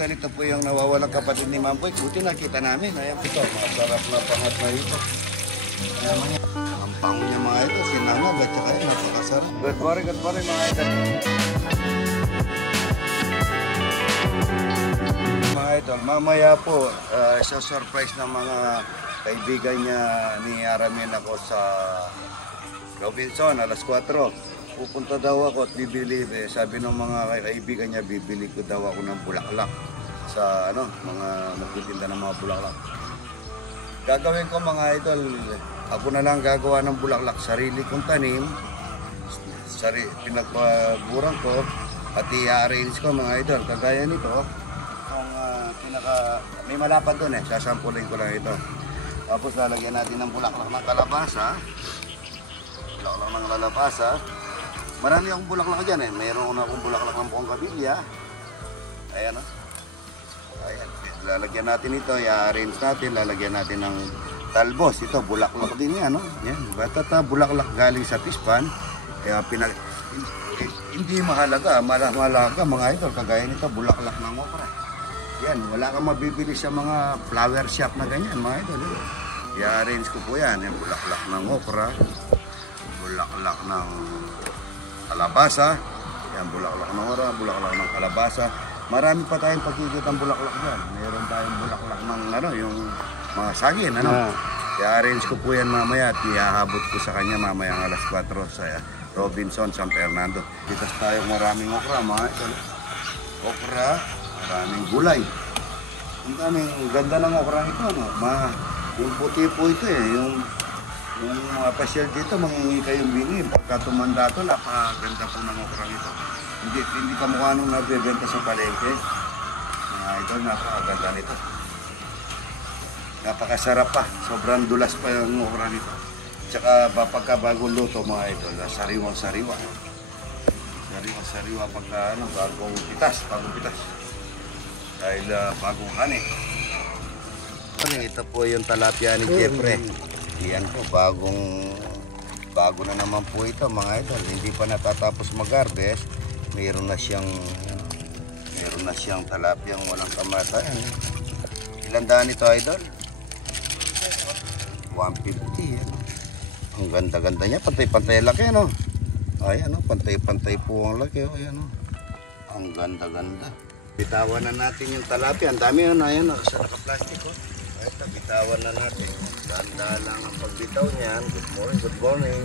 Ganito po yung nawawalang kapatid ni Mamboy. Buti nakita namin. Ayan po ito. Masarap na pangat na ito. Ang pango niya mga ito. Sinanag at saka yun. Napakasarap. Good morning mga ito. Mga ito, mamaya po sa surprise ng mga kaibigan niya ni Aramin ako sa Robinson, alas 4. Pupunta daw ako at bibili, sabi ng mga kaibigan niya, bibili ko daw ako ng bulaklak sa mga nagtitinda ng mga bulaklak. Gagawin ko mga idol, ako na lang gagawa ng bulaklak, sarili kong tanim, pinagpaguran ko at i-arrange ko mga idol, kagaya nito. Kung may malapad doon sasampulin ko lang ito. Tapos lalagyan natin ng bulaklak ng kalabasa. Bulaklak ng kalabasa. Marami akong bulaklak dyan Mayroon akong bulaklak ng bongkabilya. Ayan Ayan. Lalagyan natin ito. I-arrange natin. Lalagyan natin ng talbos. Ito, bulaklak din yan. Yan. Basta bulaklak galing sa tispan. Kaya hindi mahalaga. Mahalaga mga idol. Kagaya nito, bulaklak ng okra. Yan. Wala kang mabibili sa mga flower shop na ganyan mga idol. I-arrange ko po yan. Yan. Bulaklak ng okra. Bulaklak ng kalabasa, yan bulaklak ng ora, bulaklak ng kalabasa. Marami pa tayong pagkikit ng bulaklak dyan. Meron tayong bulaklak ng yung mga sagin, I-arrange ko po yan mamaya at ihahabot ko sa kanya mamaya ang alas 4 sa Robinson, San Fernando. Dito tayong maraming okra, mga ito. Okra, maraming gulay. Ang daming ganda ng okra ito, yung puti po ito yung mga pasyal dito, mangingi kayong bini. Pagka tumanda ito, napakaganda po ng okrang ito. Hindi ka mukha nung nagbebenta sa palengke. Mga idol, napakaganda nito. Napakasarap pa. Sobrang dulas pa yung okrang nito. Tsaka pagka bagong luto mga idol, sariwang-sariwa. Sariwang-sariwa pagka bagong pitas. Dahil bagong honey. Ito po yung talapia ni Jeffrey. Yan po, bago na naman po ito mga idol. Hindi pa natatapos mag-harvest. Meron na siyang talapyang walang kamatayan. Ilan daan ito idol? 150 Ang ganda-ganda niya, pantay-pantay laki Ayan pantay-pantay po ang laki Ayan Ang ganda-ganda. Bitawan na natin yung talapya. Ang dami ayan sa naka-plastic Ito, bitawan na natin. Ganda lang ang pagbitaw niyan. Good morning.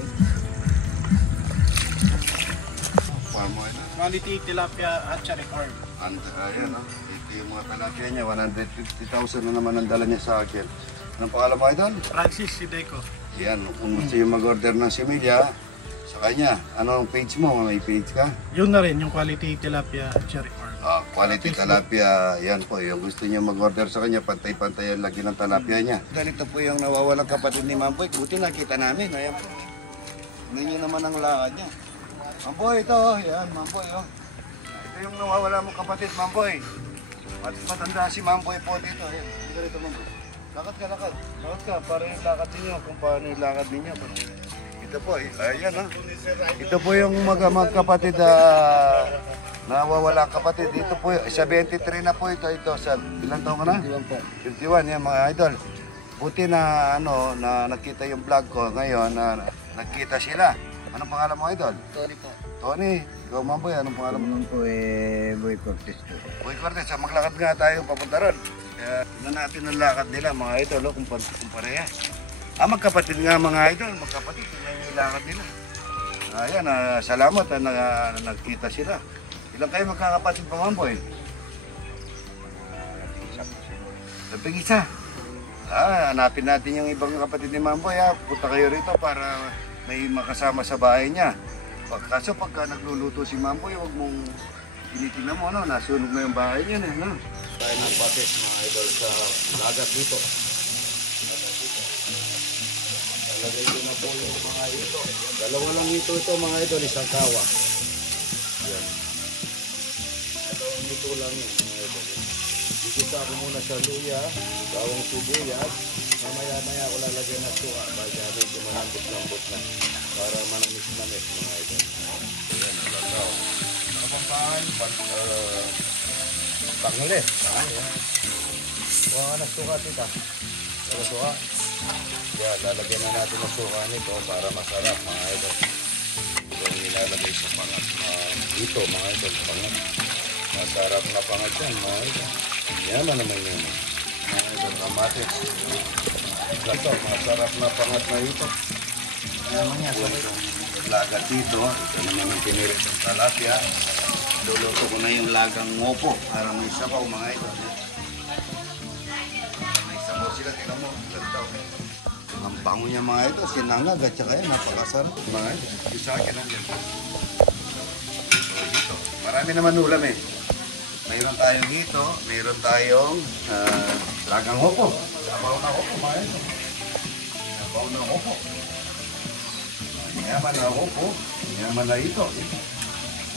Quality tilapia hatchery farm. Ayan Ito yung mga talapia niya. 150,000 na naman ang dala niya sa akin. Anong pangalan mo idol? Francis Sideco. Yan, kung gusto yung mag-order ng similya sa kanya, anong page mo? May page ka? Yun na rin, yung quality tilapia hatchery farm. Quality tilapia, yan po. Yung gusto niya mag-order sa kanya, pantay-pantay ang lagi ng tilapia niya. Ganito po yung nawawalang kapatid ni Mamboy. Buti nakita namin. Ayan po. Tignan niyo naman ang lakad niya. Mamboy, ito. Yan, Mamboy. Ito yung nawawala mong kapatid, Mamboy. Matanda si Mamboy po dito. Ayan, ganito Mamboy. Lakad ka. Lakad ka, para yung lakad ninyo. Kung paano yung lakad ninyo. Ito po, ayan Ito po yung magkapatid nawawala kapatid. Dito po, sa 23 na po ito. Sa ilang taon ka na? 51 yan mga idol. Buti na na nakita yung vlog ko ngayon na nagkita sila. Anong pangalan mo idol? Tony po. Tony, ikaw Mamboy, anong pangalan mo? Boy Cortez po. Boy Cortez, maglakad nga tayo papunta ron. Tignan natin ang lakad nila mga idol kung pareha. Magkapatid nga mga idol, magkapatid. Tignan yung lakad nila. Ayan, salamat na nagkita sila. Ilang kayo magkakapatid pa Mamboy? Labing isa. Hanapin natin yung ibang kapatid ni Mamboy Punta kayo rito para may makasama sa bahay niya. Kaso pagka nagluluto si Mamboy, huwag mong tinitingnan mo nasunog na yung bahay niya Tayo ng patis mga idol sa lagat dito. Talagay ko na po yung mga ito. Dalawa lang ito mga idol, isang kawa. Yan. Ito lang yun. Ikita ko muna sa luya, bawang sibuyas. Mamaya-maya ko lalagyan na suka. Bagay medyo malambot-lambot na. Para manamis-namis mga ito. Ayan, lagaw. Nakapampahan, Panghuli. Kuha ka ng suka, tita. Suka. Yan, lalagyan na natin ng suka nito para masarap, mga idol. Ito ang nilalagay sa pangat na ito, mga idol, pangat. Masarap na pangat yan, mga idol. Yaman naman yun. Mga idol, kamatis. Ito, masarap na pangat na ito. Yaman yan, lagat dito. Ito naman ang pinirit ng talapia. Luluto ko na yung lagang ngopo para may sabaw, mga idol. May sabaw sila, tingnan mo. Lantaw. Ang bango niya, mga idol. Sinangag at saka yan, napakasarap. Mga idol, isa akin lang yan. So, dito. Marami naman ulam eh. Mayroon tayong hito, mayroon tayong lagang ngopo. Sabaw na ngopo, mga idol. Sabaw na ngopo. Yaman na ngopo. Yaman na ito.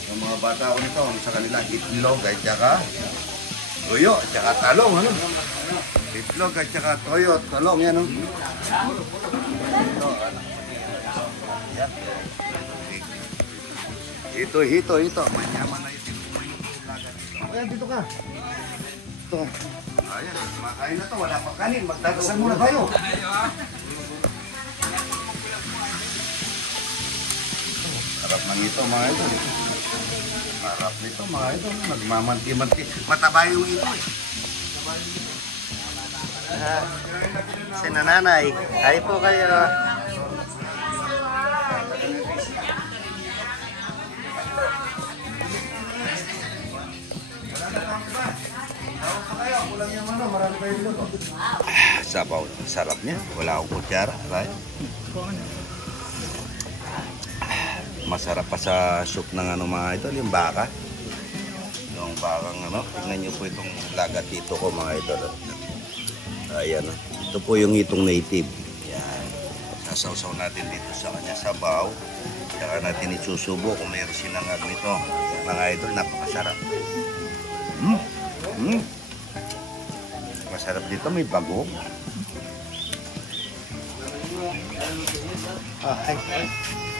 Yung mga bata ko nito, sa kanila, itlog at saka toyo at saka talong, ano? Itlog at saka toyo at talong, yan, ano? Ito. Manyaman na ito. Ayan, dito ka. Ito ka. Ayan, makain na to, wala pa kanin. Magdadasan muna tayo. Sarap ng ito, mga idol. Sarap nito, mga idol. Nagmamanti-manti. Mataba yung ito eh. Si nanay. Ay po kayo. Sabaw. Sarap niya. Wala akong kutsara. Right? Masarap pa sa soup ng ano, mga idol, yung baka. Yung bakang ano, tingnan nyo po itong lagat dito ko, mga idol. Ayan, ito po yung itong native. Yan. Sasawsaw natin dito sa kanya sabaw. Saka natin isusubo kung mayroon sinangag nito. Mga idol, napakasarap. Masarap dito, may bagong.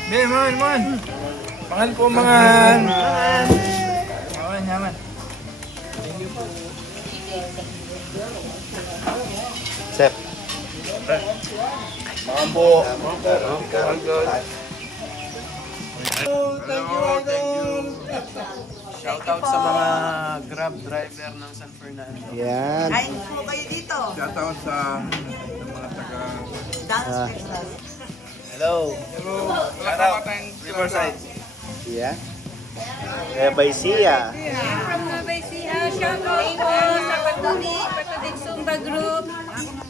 Man. Pangal po mga... Yaman. Chef. Mambo. Shout out sa mga Grab driver ng San Fernando. Yan. Kain po kayo dito. Shout out sa mga taga... Dance Texas. Hello. Shout out Riverside. Yeah. Kaya by Sia. From Nueva Ecija, shout out po sa Patudig Zumba Group.